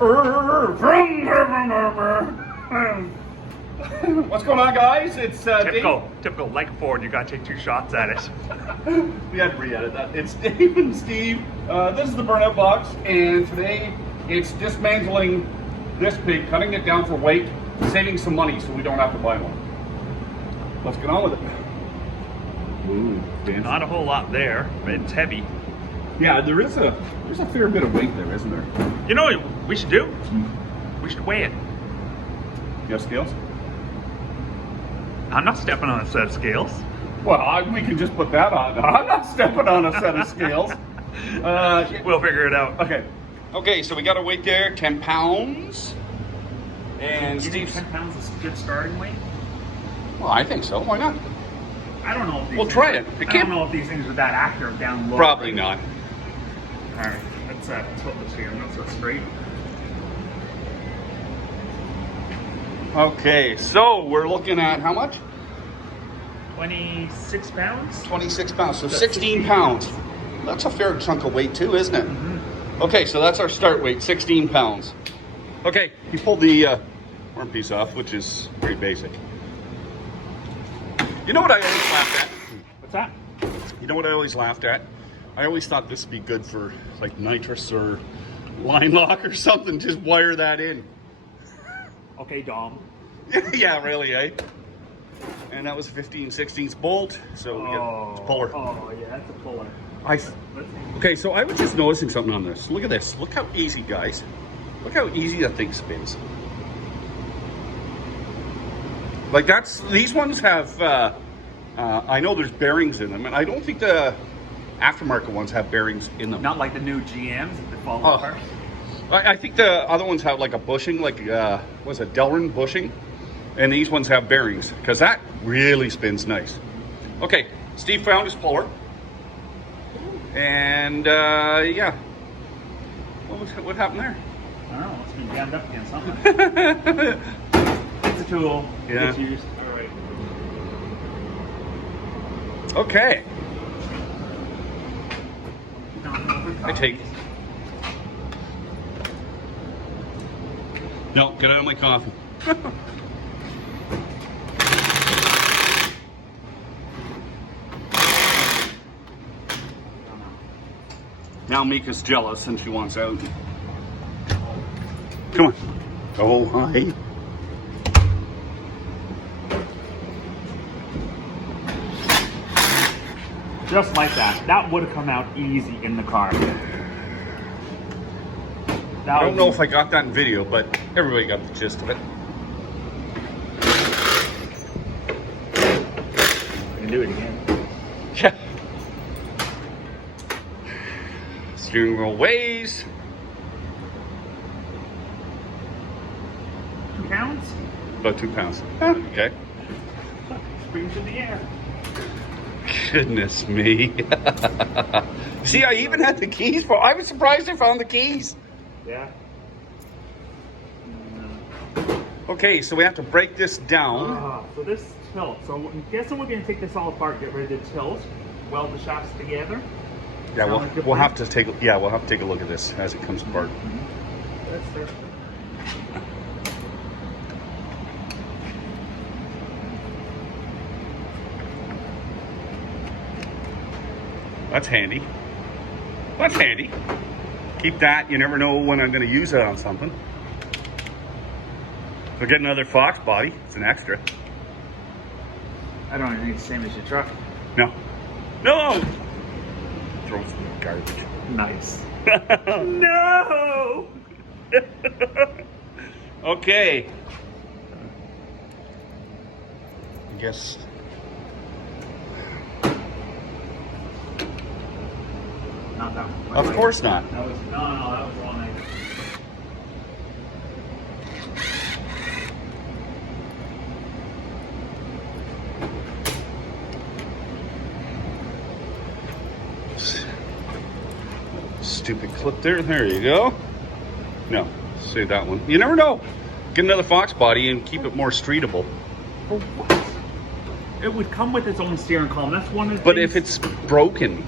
What's going on, guys? It's typical. Like a Ford, you gotta take 2 shots at it. We had to re-edit that. It's Dave and Steve. This is the Burnout Box, and today it's dismantling this pig, cutting it down for weight, saving some money so we don't have to buy one. Let's get on with it. Ooh, fancy. Not a whole lot there, but it's heavy. Yeah, there's a fair bit of weight there, isn't there? You know what we should do? We should weigh it. You have scales? I'm not stepping on a set of scales. Well, we can just put that on. I'm not stepping on a set of scales. We'll figure it out. Okay, so we got a weight there, 10 pounds. And You think Steve's... 10 pounds is a good starting weight? Well, I think so. Why not? I don't know if these We'll try it. I don't know if these things are that accurate down low. Probably not. Alright, let's tilt this here. Not so straight. Okay, so we're looking at how much? 26 pounds? 26 pounds, so 16 pounds. That's a fair chunk of weight too, isn't it? Mm-hmm. Okay, so that's our start weight, 16 pounds. Okay, you pulled the arm piece off, which is very basic. You know what I always laughed at? What's that? You know what I always laughed at? I always thought this would be good for like nitrous or line lock or something. Just wire that in. Okay, Dom. Yeah, really, eh? And that was a 15/16 bolt, so we got a puller. Oh, yeah, that's a puller. Okay, so I was just noticing something on this. Look at this. Look how easy, guys. Look how easy that thing spins. Like these ones have, I know there's bearings in them, and I don't think the aftermarket ones have bearings in them. Not like the new GMs that fall apart. I think the other ones have like a bushing, like, what's it, Delrin bushing? And these ones have bearings, because that really spins nice. Okay, Steve found his puller. And, yeah. What happened there? I don't know, it's been jammed up against something. It's a tool. Yeah. It's used. All right. Okay. I take... No, get out of my coffee. Now Mika's jealous and she wants out. Come on. Oh, hi. Just like that. That would have come out easy in the car. I don't know if I got that in video, but everybody got the gist of it. I can do it again. Yeah. Steering wheel weighs 2 pounds? about 2 pounds. Okay. Springs in the air. Goodness me. See, I even had the keys for. I was surprised I found the keys. Yeah. Okay, so we have to break this down. So this tilt. So I'm guessing we're going to take this all apart, get rid of the tilt, weld the shafts together. Yeah, we'll have to take a look at this as it comes apart. That's That's handy. That's handy. Keep that. You never know when I'm going to use it on something. We'll get another Foxbody. It's an extra. I don't think it's the same as your truck. No. No! Throw some garbage. Nice. No! Okay. I guess. Not that one. Of course not. That was, no, that was wrong. Stupid clip there. There you go. No, save that one. You never know. Get another Foxbody and keep it more streetable. For what? It would come with its own steering column. That's one of the But things. if it's broken.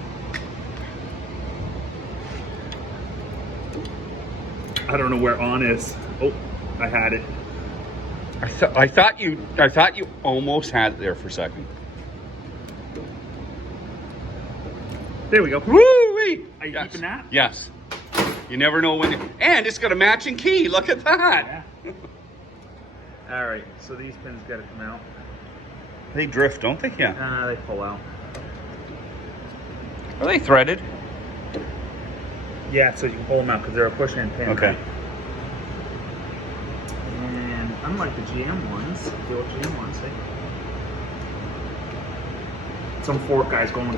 I don't know where on is. Oh, I had it. I thought you almost had it there for a second. There we go. Woo-wee! Are you keeping that? Yes. You never know when. And it's got a matching key. Look at that. Yeah. All right, so these pins got to come out. They drift, don't they? Yeah. They pull out. Are they threaded? Yeah, so you can pull them out because they're a push-in pin. Okay. Right? And unlike the GM ones, the old GM ones, some Ford guys going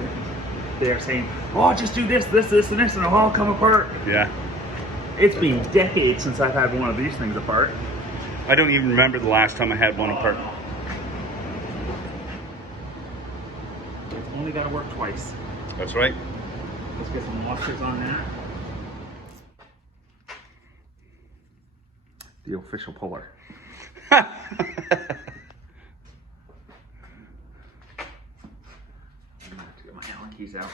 there saying, "Oh, just do this, this, this, and this, and it'll all come apart." Yeah. It's been decades since I've had one of these things apart. I don't even remember the last time I had one apart. Only got to work twice. That's right. Let's get some washers on that. The official puller. Get my Allen keys out.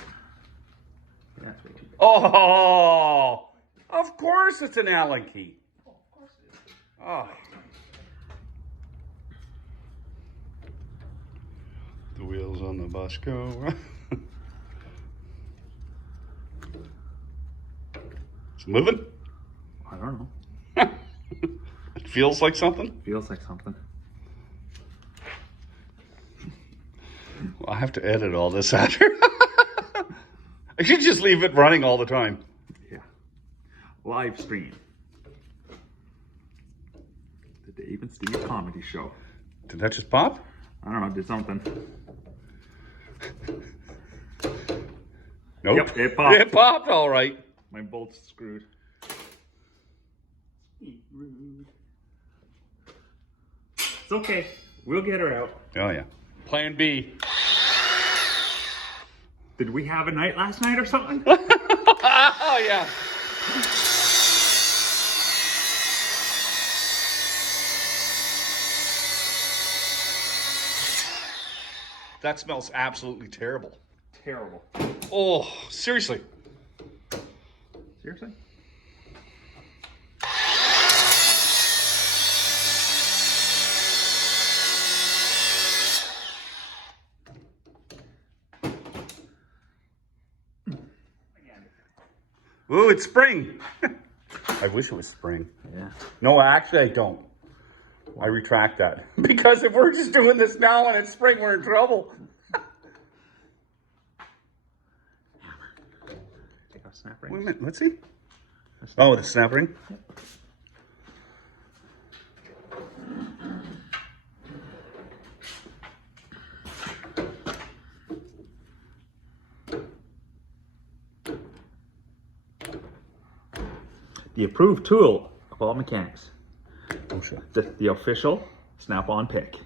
That's way too big. Oh, of course it's an Allen key. Oh, of course it is. Oh. The wheels on the bus go. It's moving? I don't know. It feels like something? Feels like something. Well, I have to edit all this after. I should just leave it running all the time. Yeah. Live stream. The Dave and Steve comedy show. Did that just pop? I don't know, did something. Nope. Yep, it popped. It popped all right. My bolt's screwed. Rude. It's okay. We'll get her out. Oh, yeah. Plan B. Did we have a night last night or something? Oh, yeah. That smells absolutely terrible. Terrible. Oh, seriously. Seriously? Ooh, it's spring. I wish it was spring. Yeah. No, actually, I don't. I retract that. Because if we're just doing this now and it's spring, we're in trouble. Take our snap rings. Wait a minute, let's see. Oh, the snap ring? Yep. The approved tool of all mechanics. Oh, sure. The official snap-on pick.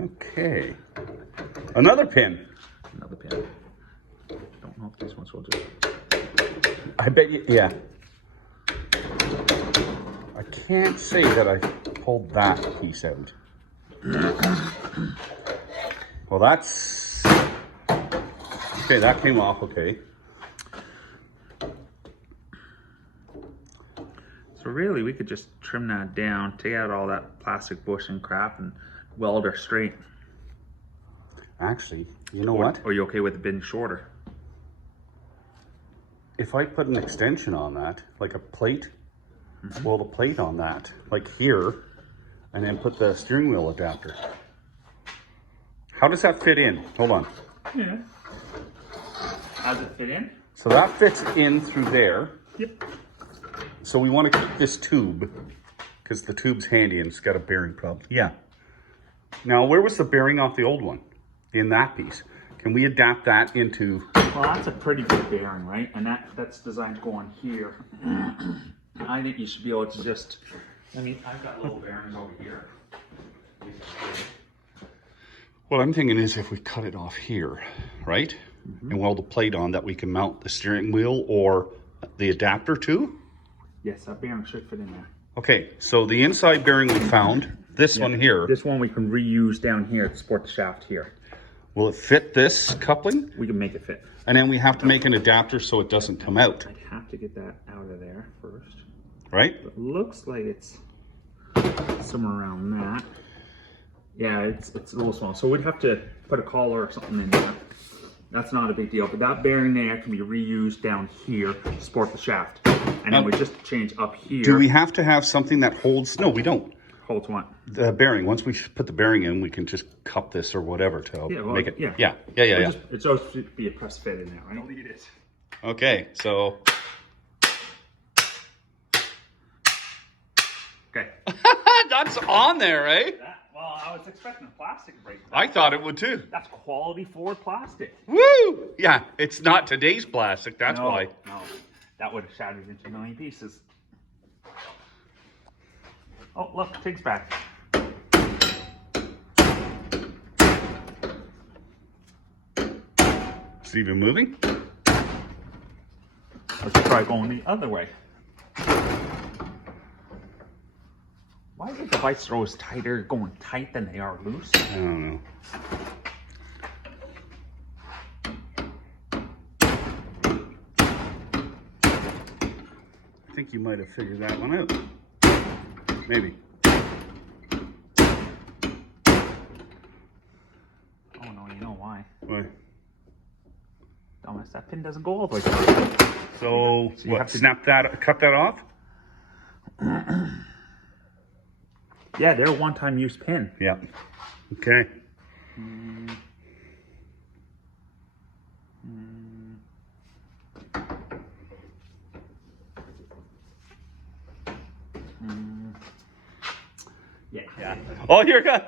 Okay. Another pin. Another pin. Don't know if these ones will do. I bet you, yeah. I can't say that I pulled that piece out. Well, that's... Okay, that came off okay. So really, we could just trim that down, take out all that plastic bushing crap, and weld her straight. Actually, you know what? Or are you okay with it being shorter? If I put an extension on that, like a plate, weld a plate on that, like here, and then put the steering wheel adapter. How does that fit in? Hold on. Yeah. How does it fit in? So that fits in through there. Yep. So we want to keep this tube, because the tube's handy and it's got a bearing problem. Yeah. Now, where was the bearing off the old one? In that piece. Can we adapt that into... Well, that's a pretty good bearing, right? And that's designed to go on here. I think you should be able to just... I mean, I've got little bearings over here. What I'm thinking is if we cut it off here, right? And weld a plate on that we can mount the steering wheel or the adapter to. Yes, that bearing should fit in there. Okay, so the inside bearing we found this one here. This one we can reuse down here to support the shaft here. Will it fit this coupling? We can make it fit. And then we have to make an adapter so it doesn't come out. I'd have to get that out of there first. Right? It looks like it's somewhere around that. Yeah, it's a little small. So we'd have to put a collar or something in there. That's not a big deal. But that bearing there can be reused down here to support the shaft. And then we just change up here. Do we have to have something that holds? No, we don't. Holds what? The bearing. Once we put the bearing in, we can just cup this or whatever to make it. Yeah. It's supposed to be a press fit in there, right? It is. Okay, so. Okay. That's on there, eh? Well, I was expecting the plastic to break. I thought it would too. That's quality Ford plastic. Woo! Yeah, it's not today's plastic, that's why. No, that would have shattered into a million pieces. Oh, look, Tig's back. Is it even moving? Let's try going the other way. Why are the device throws tighter going tight than they are loose? I don't know. I think you might have figured that one out. Maybe. Oh no, you know why. Why? Dumbass, that pin doesn't go all the way through. So you what, have to snap that, cut that off? Yeah, they're a one-time use pin. Yeah. Okay. Yeah. Oh, here go.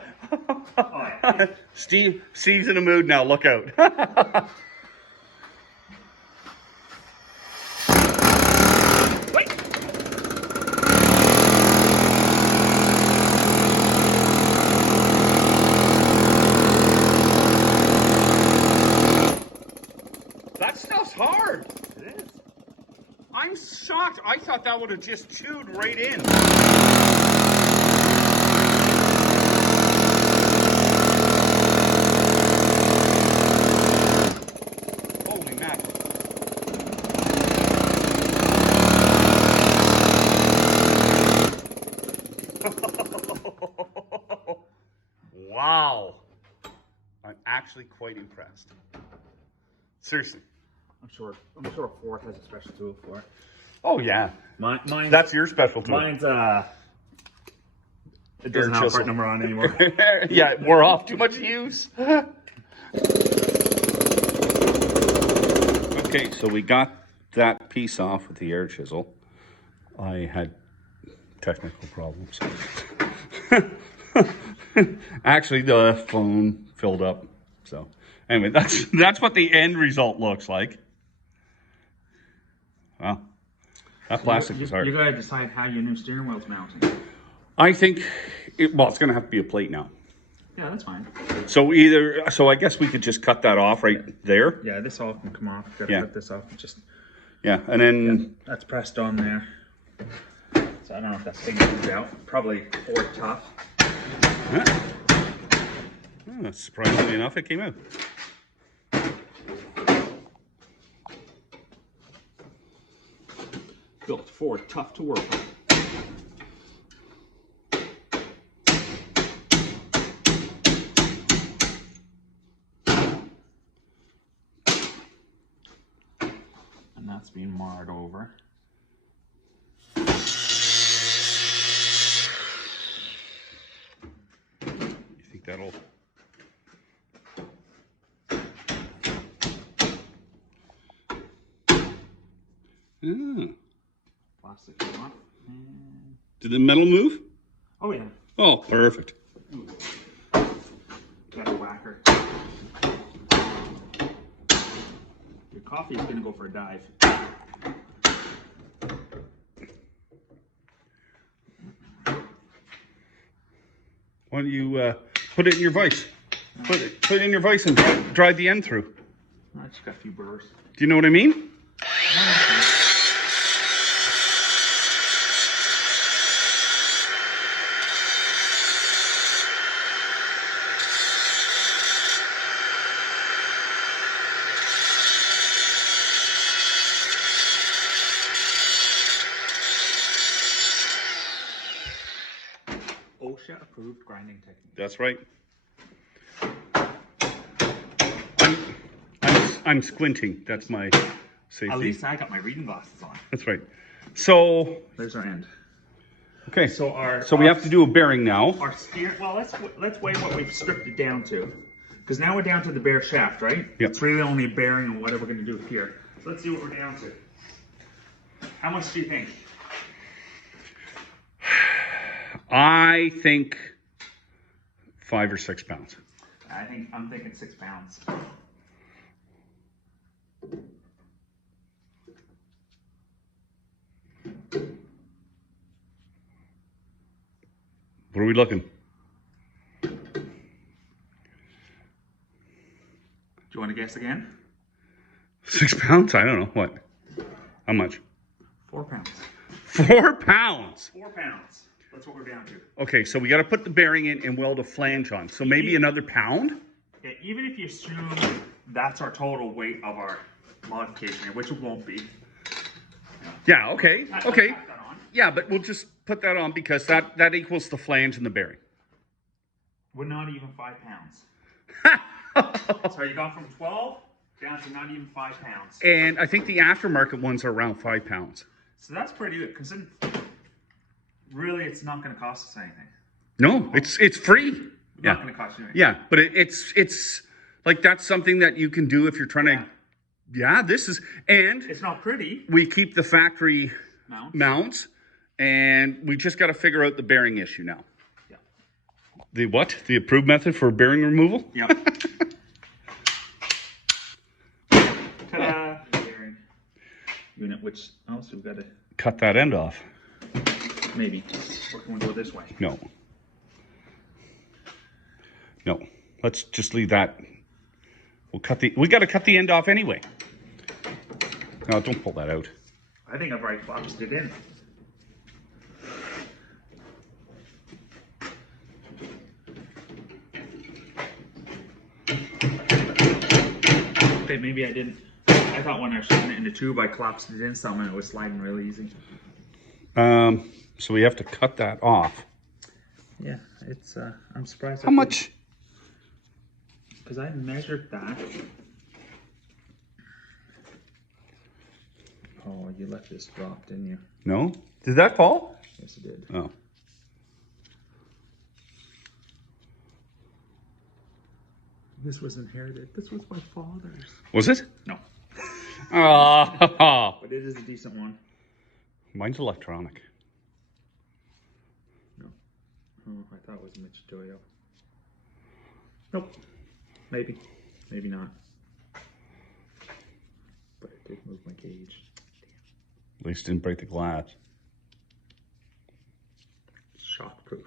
Steve's in a mood now. Look out. Wait. That stuff's hard. It is. I'm shocked. I thought that would have just chewed right in. Holy mackerel. Wow. I'm actually quite impressed. Seriously. I'm sure Ford has a special tool for it. Oh yeah. Mine. That's your special tool. Mine's it doesn't have a part number on anymore. Yeah, we're off too much use. Okay, so we got that piece off with the air chisel. I had technical problems. Actually, the phone filled up. So anyway, that's what the end result looks like. Wow, that plastic is hard. You gotta decide how your new steering wheel's mounting. I think, it's going to have to be a plate now. Yeah, that's fine. So I guess we could just cut that off right there. Yeah, this all can come off. Gotta cut this off. Yeah, and then that's pressed on there. So I don't know if that thing comes out. Probably Ford tough. Oh, surprisingly enough, it came out. Built Ford tough to work on. And that's being marred over. You think that'll... Plastic come off. And... Did the metal move? Oh yeah. Oh, perfect. Got a whacker. Your coffee is gonna go for a dive. Why don't you put it in your vise? Put it in your vise and drive the end through. I just got a few burrs. Do you know what I mean? OSHA approved grinding technique. That's right. I'm squinting. That's my safety. At least I got my reading glasses on. That's right. So There's our end. okay. So We have to do a bearing now. Our steer. Well, let's weigh what we've stripped it down to, because now we're down to the bare shaft, right? Yep. It's really only a bearing and whatever we're going to do here. So let's see what we're down to. How much do you think? I think 5 or 6 pounds. I'm thinking 6 pounds. What are we looking? Do you want to guess again? 6 pounds? I don't know. What? How much? 4 pounds. 4 pounds. 4 pounds. That's what we're down to. Okay, so we got to put the bearing in and weld a flange on. So maybe another pound? Yeah, even if you assume that's our total weight of our modification here, which it won't be. Yeah, okay. I'll Okay. tack that on. Yeah, but we'll just put that on because that equals the flange and the bearing. We're not even 5 pounds. So you gone from 12 down to not even 5 pounds. And I think the aftermarket ones are around 5 pounds. So that's pretty good, because really it's not going to cost us anything. No, it's free. It's Yeah. not going to cost you anything. Yeah, but it's like that's something that you can do if you're trying to. Yeah, this is, and It's not pretty. we keep the factory No. mounts, and we just got to figure out the bearing issue now. Yeah. The what? The approved method for bearing removal? Yep. Ta-da! Bearing unit, which also we've got to Cut that end off. maybe. Or can we go this way? No. No. Let's just leave that. We got to cut the end off anyway. No, don't pull that out. I think I've already boxed it in. Okay, maybe I didn't. I thought when I was shooting it in the tube, I collapsed it in some and it was sliding really easy. So we have to cut that off. Yeah, it's. I'm surprised. How much? Because I measured that. Oh, you let this drop, didn't you? No? Did that fall? Yes, it did. Oh. This was inherited. This was my father's. Was it? No. Oh. But it is a decent one. Mine's electronic. No. Oh, I thought it was Mitch Doyle. Nope. Maybe. Maybe not. But it did move my gauge. At least didn't break the glass. Shockproof.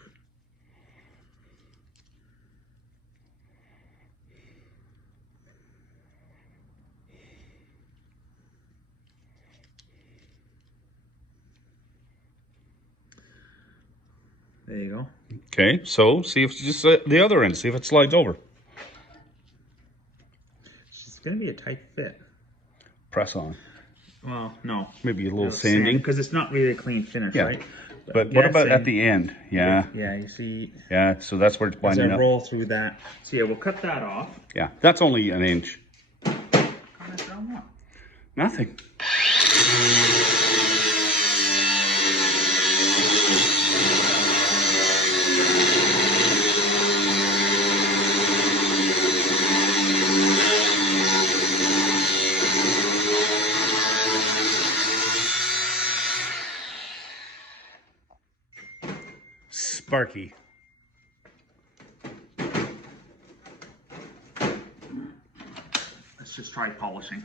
There you go. Okay, so see if it's just the other end, see if it slides over. It's going to be a tight fit. Press on. Well, no. Maybe a little sanding. Because it's not really a clean finish, Yeah. right? But what about at the end? Yeah. Yeah, you see. Yeah, so that's where it's As binding I up. roll through that. So yeah, we'll cut that off. Yeah, that's only an inch. Nothing. Sparky. Let's just try polishing.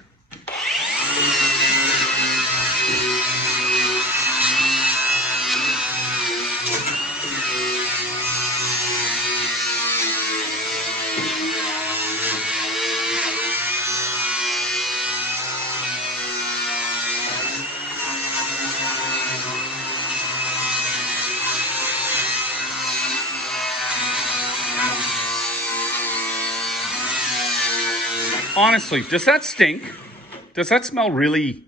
Honestly, does that stink? Does that smell really?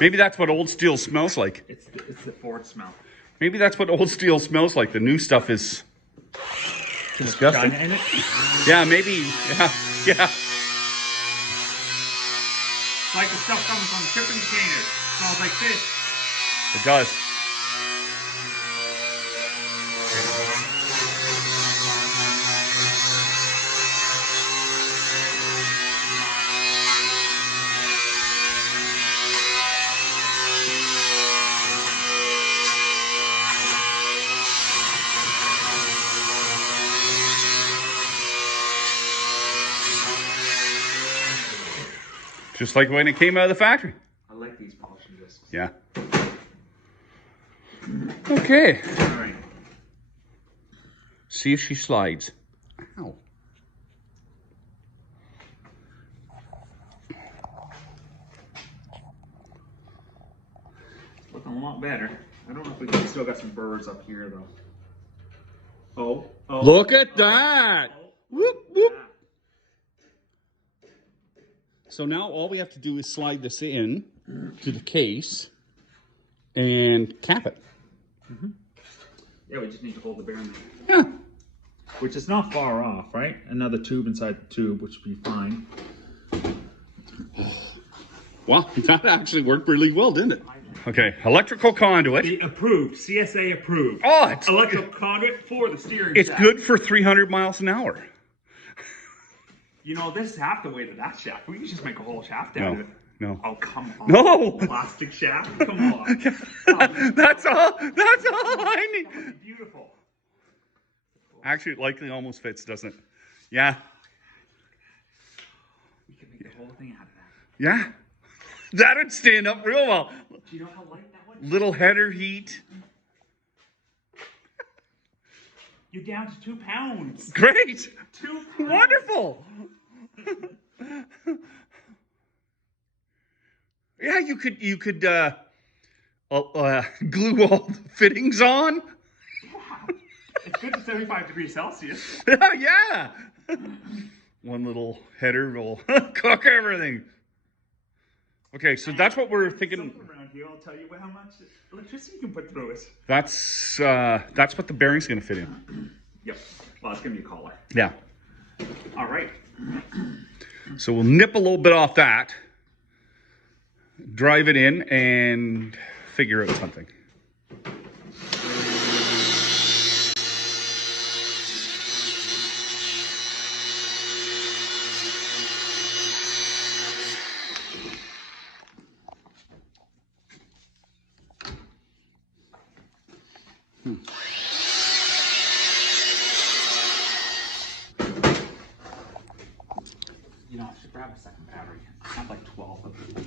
Maybe that's what old steel smells like. It's the Ford smell. Maybe that's what old steel smells like. The new stuff is disgusting. In it. Yeah, maybe. Yeah, yeah. Like the stuff coming from shipping containers. Smells like this. It does. Just like when it came out of the factory. I like these polishing discs. Yeah. Okay. All right. See if she slides. Ow. Looking a lot better. I don't know if we can still got some birds up here though. Oh. Look at that. Whoop, whoop. So now all we have to do is slide this in to the case and cap it. Mm-hmm. Yeah, we just need to hold the bearing. Yeah. Which is not far off, right? Another tube inside the tube, which would be fine. Wow, that actually worked really well, didn't it? Okay, electrical conduit. The approved, CSA approved. Oh, it's electrical conduit for the steering It's shaft. good for 300 miles an hour. You know, this is half the weight of that shaft. We can just make a whole shaft out of it. No. Oh, come on. No. Plastic shaft? Come on. That's all I need. Beautiful. Actually, it likely almost fits, doesn't it? Yeah. We can make the whole thing out of that. Yeah. That'd stand up real well. Do you know how light that was? Little header heat. You're down to 2 pounds. Great. 2 pounds. Wonderful. Yeah, you could glue all the fittings on. Yeah. It's good to 75 degrees Celsius. Yeah. One little header will cook everything. Okay, so that's what we're thinking. Something around here, I'll tell you how much electricity you can put through it. That's what the bearing's going to fit in. Yep. Well, it's going to be a collar. Yeah. All right. So we'll nip a little bit off that, drive it in, and figure out something. You know, I should grab a second battery. I have like 12 of them.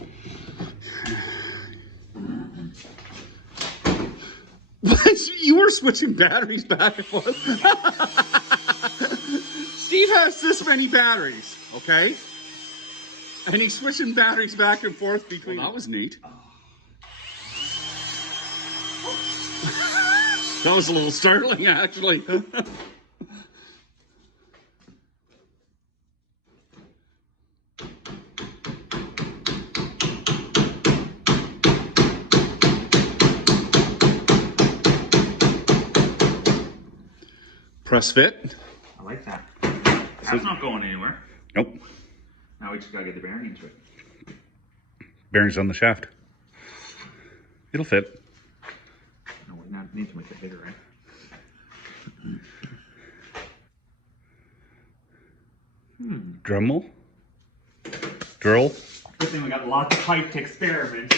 You were switching batteries back and forth. Steve has this many batteries, okay? And he's switching batteries back and forth between. Well, that was neat. That was a little startling, actually. Press fit. I like that. That's not going anywhere. Nope. Now we just gotta get the bearing into it. Bearings on the shaft. It'll fit. No, we need to make the header, right? Dremel. Drill. Good thing we got lots of pipe to experiment.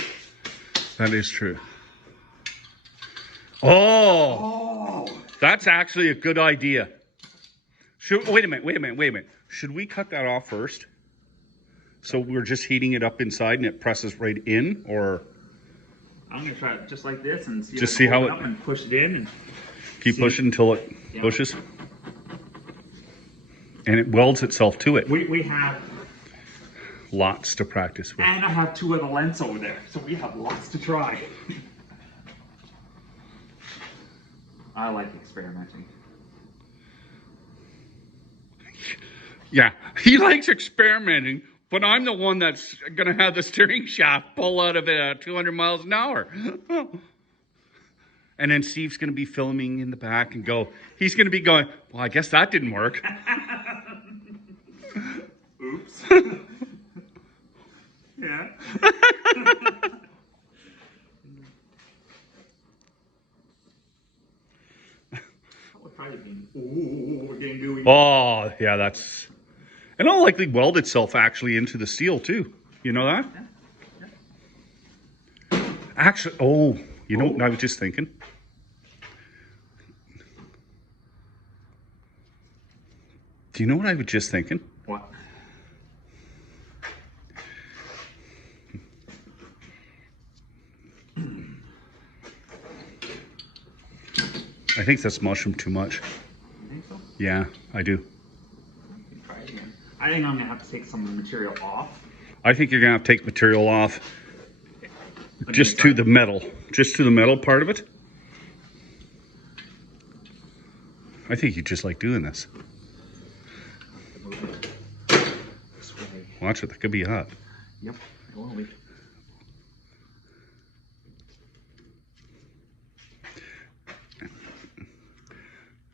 That is true. Oh! That's actually a good idea. Wait a minute. Should we cut that off first? So we're just heating it up inside and it presses right in, or I'm gonna try it just like this and see, just if I see can how hold it up and push it in and keep see. pushing until it pushes. And it welds itself to it. We have Lots to practice with. and I have 2 of the lengths over there, so we have lots to try. I like experimenting. Yeah, he likes experimenting, but I'm the one that's gonna have the steering shaft pull out of it at 200 miles an hour. And then Steve's going to be filming in the back and he's going to be going, well, I guess that didn't work. Oops. Yeah. Oh, yeah, that's... And it'll likely weld itself actually into the steel too. You know that? Yeah. Actually, you know what I was just thinking? Do you know what I was just thinking? What? I think that's mushroom too much. You think so? Yeah, I do. Try it again. I think I'm gonna have to take some of the material off. I think you're gonna have to take material off just to the metal part of it. I think you just like doing this. This way. Watch it, that could be hot. Yep, it will be.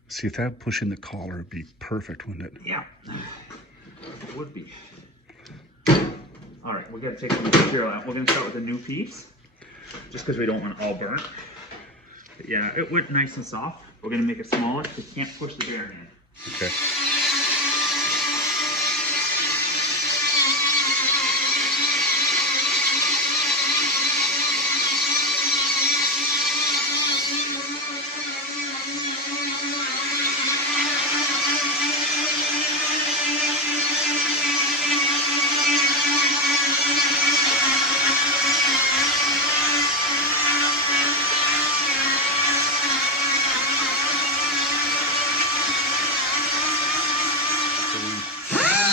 See, if that would push in the collar, it'd be perfect, wouldn't it? Yeah, it would be. All right, we gotta take some material out. We're gonna start with a new piece, just because we don't want it all burnt. But yeah, it went nice and soft. We're gonna make it smaller so we can't push the bearing in. Okay.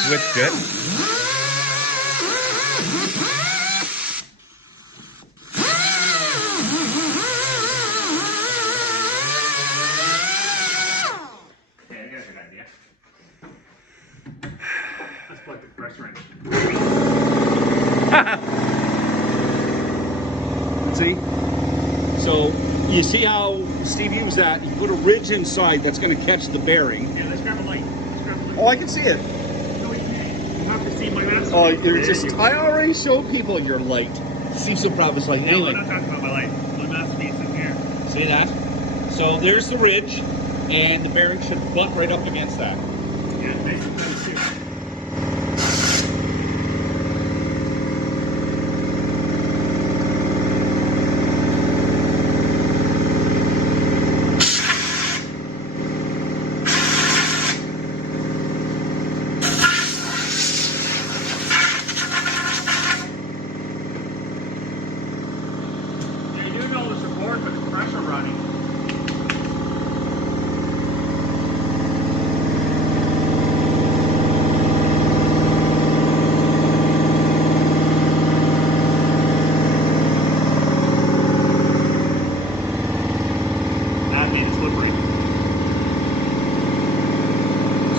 Switched it. Okay, I got a good idea. Let's plug the press wrench. See? So, you see how Steve used that? He put a ridge inside that's going to catch the bearing. Yeah, let's grab a light. Oh, I can see it. No, you can't. You have to see my master. Oh, you're just... I already showed people your light. Steve's so proud of his light. No, Anyway. I'm not talking about my light. My masterpiece is here. See that? So there's the ridge, and the bearing should butt right up against that. Yeah, it makes sense too.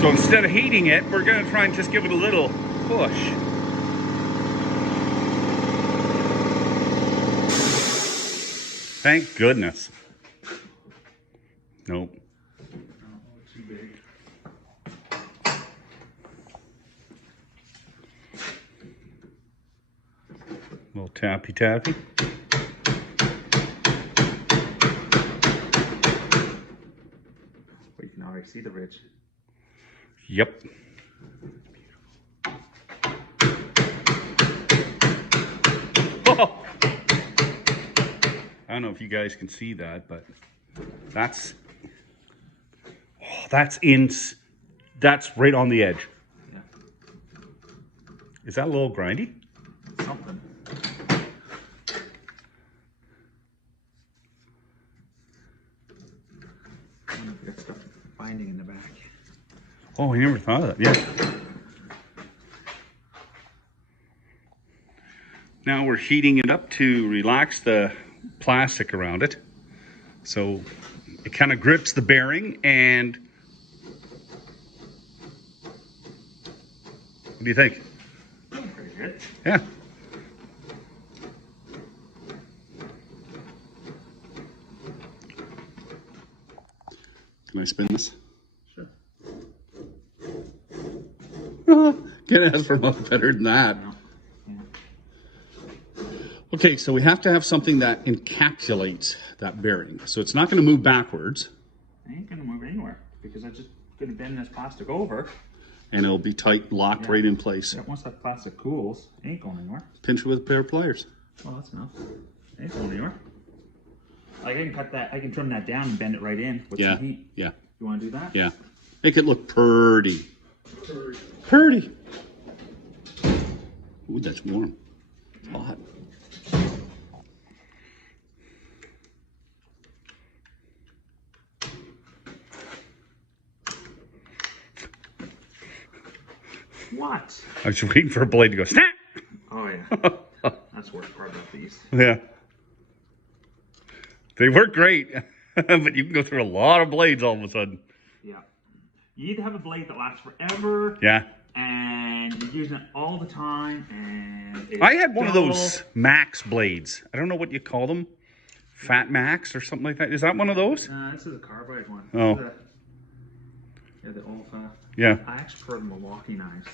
So instead of heating it, we're going to try and just give it a little push. Thank goodness. Nope. Too big. Little tappy tappy. You can already see the ridge. Yep. Oh! I don't know if you guys can see that, but that's right on the edge. Yeah. Is that a little grindy? Something. I wonder if we got stuff binding in the back. Oh, I never thought of that. Yeah. Now we're heating it up to relax the plastic around it. So it kind of grips the bearing. And what do you think? Pretty good. Yeah. I spin this? Sure. Can't ask for much better than that. No. Yeah. Okay, so we have to have something that encapsulates that bearing. So it's not going to move backwards. I ain't gonna move anywhere because I'm just gonna bend this plastic over. And it'll be tight, locked right in place. Yeah, once that plastic cools, it ain't going anywhere. Pinch it with a pair of pliers. Well, that's enough. It ain't going anywhere. Like, I can cut that, I can trim that down and bend it right in with some heat. Yeah. You wanna do that? Yeah. Make it look purty. Purty. Ooh, that's warm. It's hot. What? I was waiting for a blade to go snap. Oh yeah. That's the worst part about these. Yeah. They work great, but you can go through a lot of blades all of a sudden. Yeah. You need to have a blade that lasts forever. Yeah. And you're using it all the time. And I had one of those Max blades. I don't know what you call them. Fat Max or something like that. Is that one of those? This is a carbide one. Oh. Yeah, the Alpha. Yeah. I actually prefer the Milwaukee knives.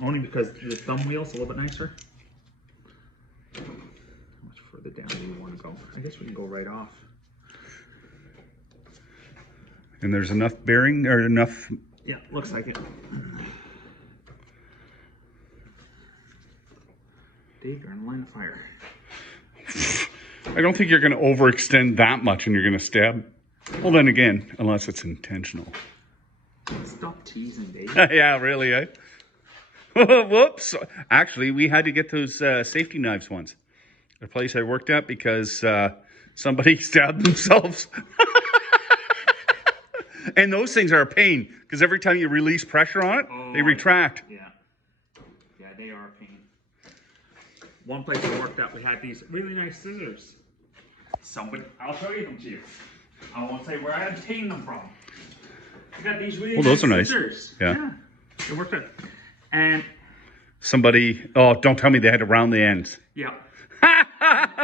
Only because the thumb wheel's a little bit nicer. How much further down do you want to go? I guess we can go right off. And there's enough bearing or enough. Yeah, looks like it. Dave, you're in line of fire. I don't think you're going to overextend that much and you're going to stab. Well, then again, unless it's intentional. Stop teasing, Dave. Yeah, really, eh? Whoops. Actually, we had to get those safety knives once. The place I worked at because somebody stabbed themselves. And those things are a pain because every time you release pressure on it, they retract. Yeah. Yeah, they are a pain. One place I worked at, we had these really nice scissors. I'll show you them to you. I won't say where I obtained them from. I got these really those are nice. scissors. Yeah. They worked out. And somebody, oh, don't tell me they had to round the ends. yeah. And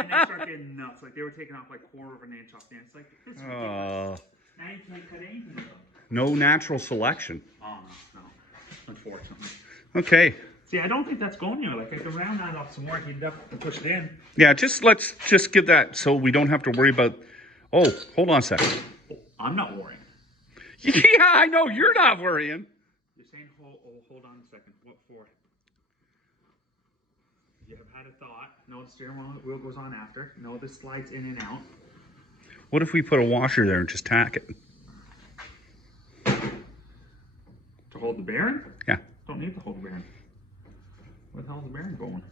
they started getting nuts. Like they were taking off like 1/4 of an inch off the end. It's like, it's ridiculous. Now you can't cut anything with them. No natural selection. Oh, no. Unfortunately. Okay. See, I don't think that's going anywhere. Like I can round that off some more, heat it up, and push it in. Yeah, let's just give that so we don't have to worry about. Oh, hold on a second. Oh, I'm not worrying. Yeah, I know you're not worrying. You're saying, hold on a second. What for? You have had a thought. No, the steering wheel goes on after. No, this slides in and out. What if we put a washer there and just tack it? To hold the bearing? Yeah. Don't need to hold the bearing. Where the hell is the bearing going?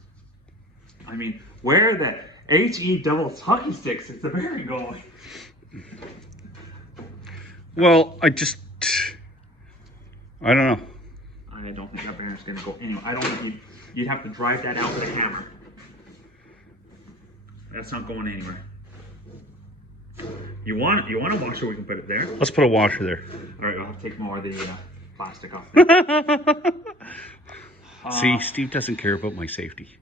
I mean, where the HE double hockey sticks is the bearing going? Well, I don't know. I don't think that bearing's going to go anywhere. I don't think you'd have to drive that out with a hammer. That's not going anywhere. You want a washer? We can put it there. Let's put a washer there. All right, I'll have to take more of the plastic off. See, Steve doesn't care about my safety.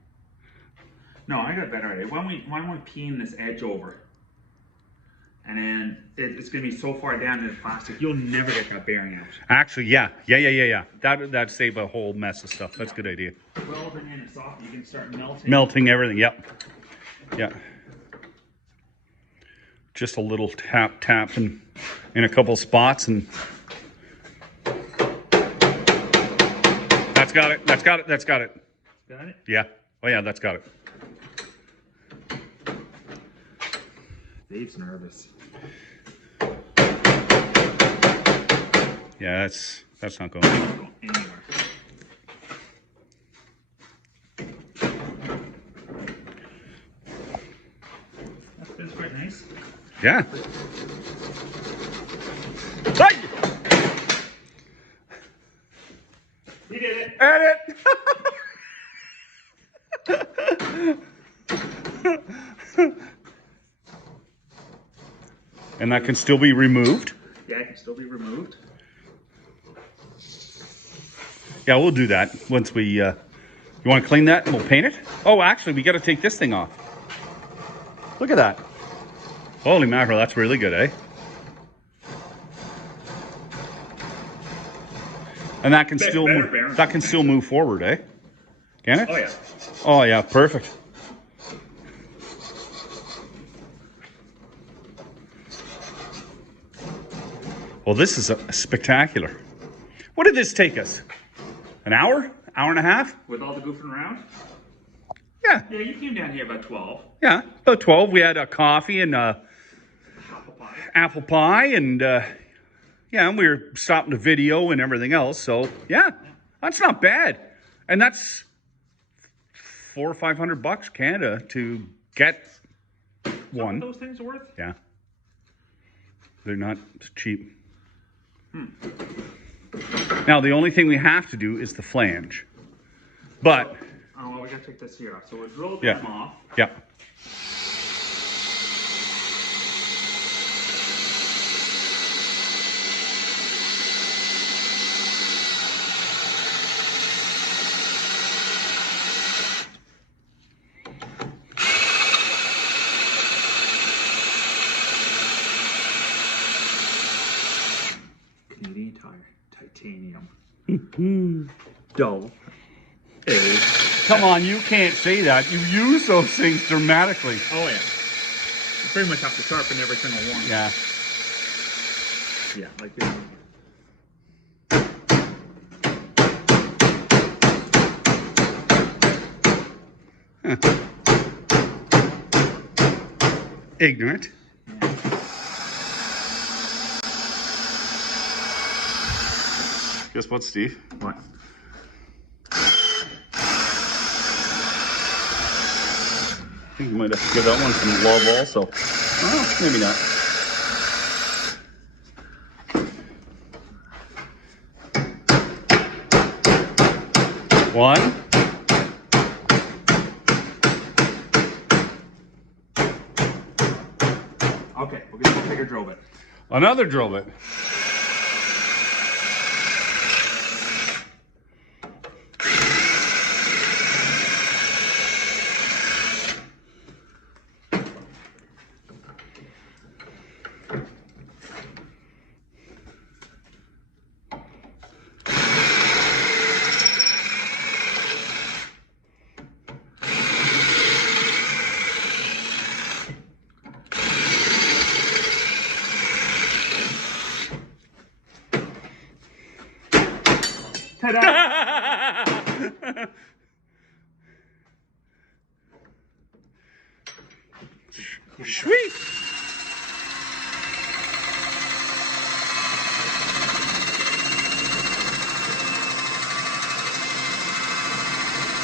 No, I got a better idea. Why don't we peen this edge over? And then it's going to be so far down in the plastic, you'll never get that bearing out. Actually, yeah. That'd save a whole mess of stuff. That's a good idea. Welding in it's soft, you can start melting. Melting everything, yep. Yeah. Just a little tap in a couple spots and that's got it. Got it? Yeah. Oh yeah, that's got it. Dave's nervous. Yeah, that's not going anywhere. That feels quite nice. Yeah. Hey! We did it. Edit! And that can still be removed? Yeah, it can still be removed. Yeah, we'll do that once we, you want to clean that and we'll paint it? Oh, actually, we got to take this thing off. Look at that. Holy mackerel, that's really good, eh? And that can Better still move, bearing. that can still move forward, eh? Can it? Oh yeah. Oh yeah, perfect. Well, this is spectacular. What did this take us? An hour? Hour and a half? With all the goofing around? Yeah. Yeah, you came down here about 12. Yeah, about 12. We had a coffee and Apple pie. apple pie, and yeah, and we were stopping the video and everything else. So yeah, that's not bad. And that's $400 or $500 Canada to get one. Those things are worth? Yeah, they're not cheap. Now the only thing we have to do is the flange, but Oh, well, we gotta take this here off. So we'll drill yeah, them off. yeah. Canadian Tire, titanium. Dull. A. Come on, you can't say that. You use those things dramatically. Oh yeah. You pretty much have to sharpen every single one. Yeah. Yeah, like this. Ignorant. Guess what, Steve? What? I think you might have to give that one some love also. Oh, maybe not. One. Okay, we're gonna go take a drill bit. Another drill bit. Sweet.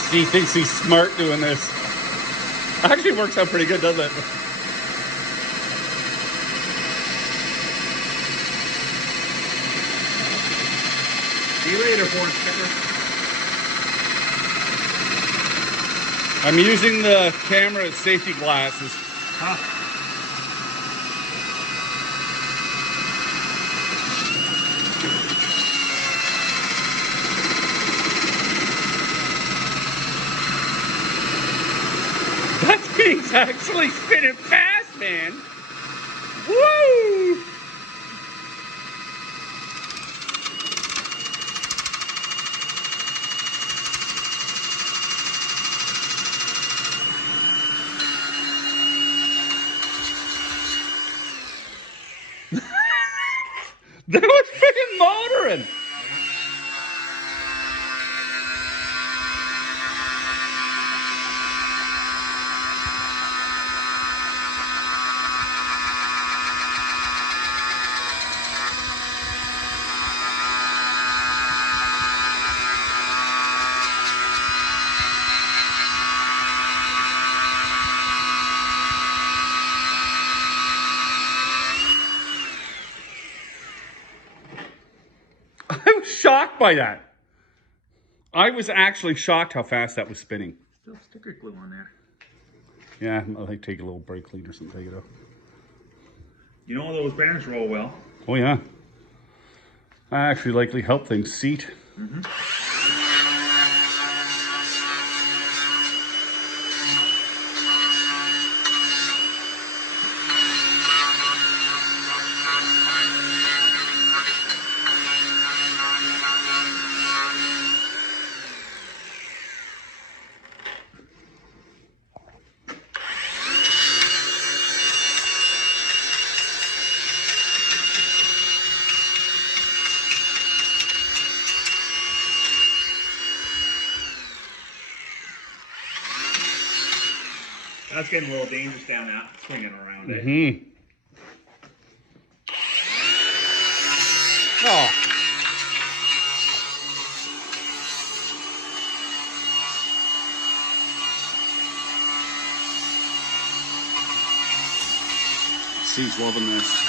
Steve thinks he's smart doing this. Actually works out pretty good, doesn't it? See you later, porn sticker. I'm using the camera as safety glasses. Huh? That thing's actually spinning fast, man. Woo! That was freaking motoring. I was shocked by that. I was actually shocked how fast that was spinning. Still sticker glue on there. Yeah, I'll like take a little brake clean or something, take it off. You know those bearings roll well. Oh yeah. I actually likely help things seat. Mm-hmm. That's getting a little dangerous down that, swinging around it. Mm-hmm. Oh. Steve's loving this.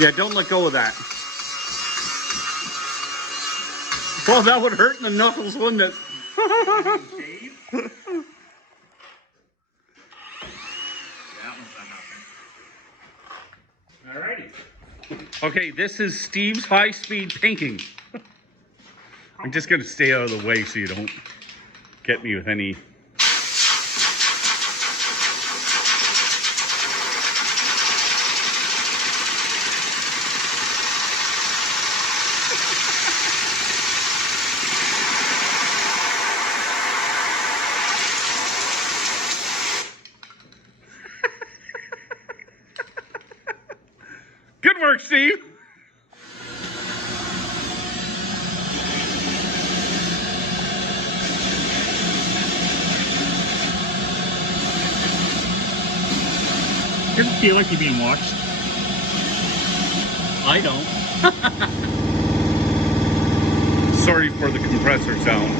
Yeah, don't let go of that. Well, that would hurt in the knuckles, wouldn't it? Alrighty. Okay, this is Steve's high-speed painting. I'm just gonna stay out of the way so you don't get me with any. Good work, Steve. Doesn't feel like you're being watched. I don't. Sorry for the compressor sound.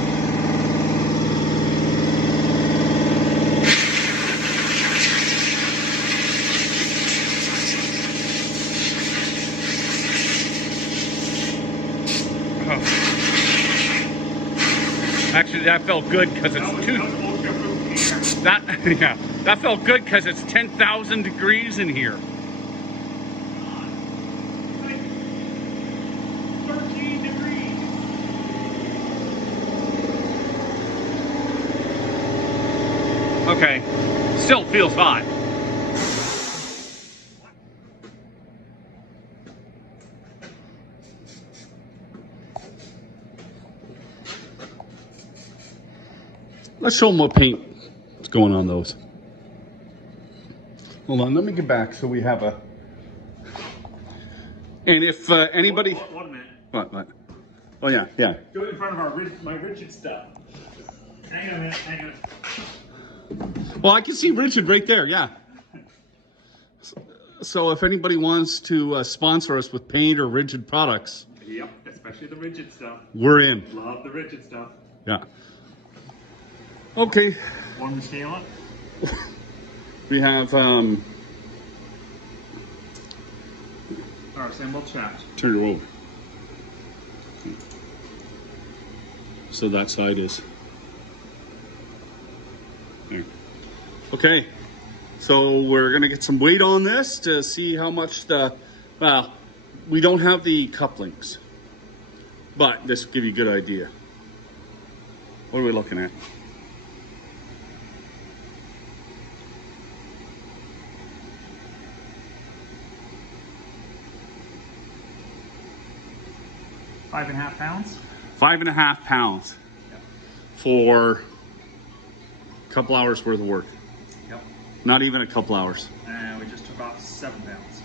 Actually, that felt good because it's too. That yeah, that felt good because it's 10,000 degrees in here. 13 degrees. Okay, still feels hot. Let's show them what paint is going on those. Hold on, let me get back so we have a. And if anybody. One minute. What? Oh yeah, yeah. Do it in front of my Richard stuff. Hang on a minute, hang on. Well, I can see Richard right there, yeah. So if anybody wants to sponsor us with paint or rigid products. Yep, especially the rigid stuff. We're in. Love the rigid stuff. Yeah. Okay. Want to scale up? We have Our assembled shaft. turn it over. So that side is there. Okay. So we're gonna get some weight on this to see how much well, we don't have the couplings, but this will give you a good idea. What are we looking at? Five and a half pounds. 5.5 pounds Yep. for a couple hours worth of work. Yep. Not even a couple hours. And we just took off 7 pounds.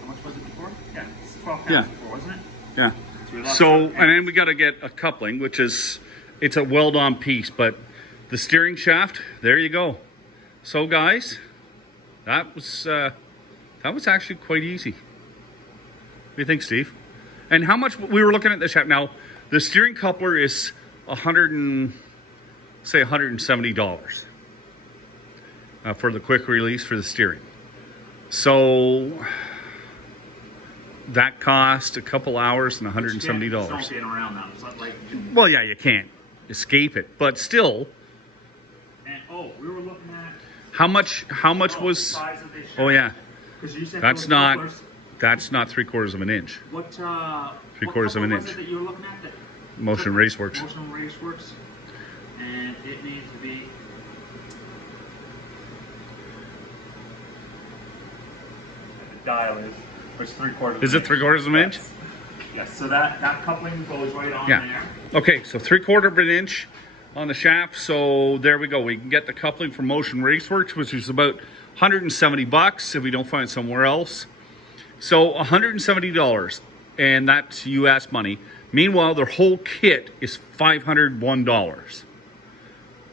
How much was it before? Yeah, it's 12 pounds Yeah. before, wasn't it? Yeah. we lost So, 7 and pounds. then we got to get a coupling, which is, it's a weld-on piece, but the steering shaft, there you go. So guys, that was actually quite easy. What do you think, Steve? And how much, we were looking at the shaft. Now, the steering coupler is $170 for the quick release for the steering. So that cost a couple hours and $170. Don't being around that. It's not like. Well, yeah, you can't escape it, but still, And we were looking at. how much The was? size of this shaft. Oh yeah, Because you said That's those not- couplers That's not 3/4 of an inch. What, 3/4 of an was inch. it that you were looking at? That Motion Raceworks. Motion Raceworks. And it needs to be... The dial is, which 3/4. Is it 3/4 of an inch? Yes, so that coupling goes right on Yeah. there. Okay, so 3/4 of an inch on the shaft. So there we go. We can get the coupling from Motion Raceworks, which is about $170 if we don't find it somewhere else. So $170, and that's US money. Meanwhile, their whole kit is $501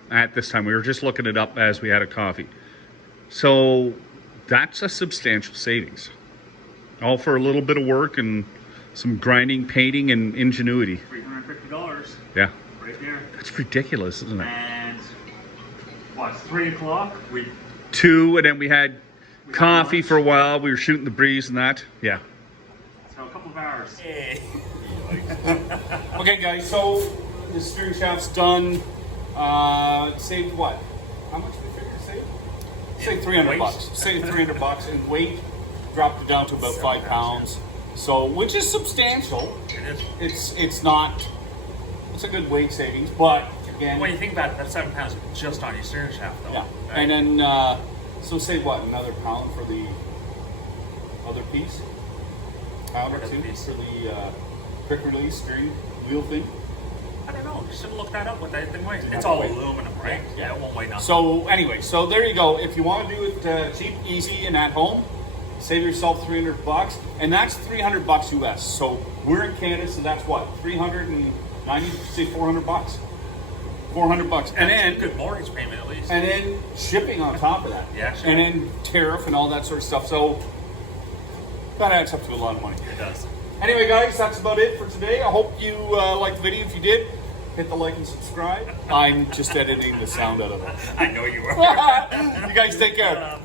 at this time. We were just looking it up as we had a coffee. So that's a substantial savings. All for a little bit of work and some grinding, painting, and ingenuity. $350. Yeah. Right there. That's ridiculous, isn't it? And what, 3 o'clock? We 2, and then we had coffee lunch. for a while. We were shooting the breeze and that. Yeah. So a couple of hours. Okay, guys, so the steering shaft's done. Saved what? How much did we figure to save? Saved $300. Saved $300 in weight. Dropped it down to about 5 pounds. So, which is substantial. It is. It's not. It's a good weight savings, but again. When you think about it, that's 7 pounds just on your steering shaft, though. Yeah. Right? And then, so say what? Another pound for the other piece? Pound or What other two piece? for the quick release steering wheel thing? I don't know. You should look that up. What that thing weighs. have It's to all weigh. aluminum, right? Yeah. It won't weigh nothing. So anyway, so there you go. If you want to do it cheap, easy, and at home, save yourself $300, and that's $300 US. So we're in Canada, so that's what, 390, say $400, $400, and That's a then good mortgage payment at least. and then shipping on top of that, Yeah, sure. and then tariff and all that sort of stuff. So that adds up to a lot of money. It does. Anyway, guys, that's about it for today. I hope you liked the video. If you did, hit the like and subscribe. I'm just editing the sound out of it. I know you are. You guys take care.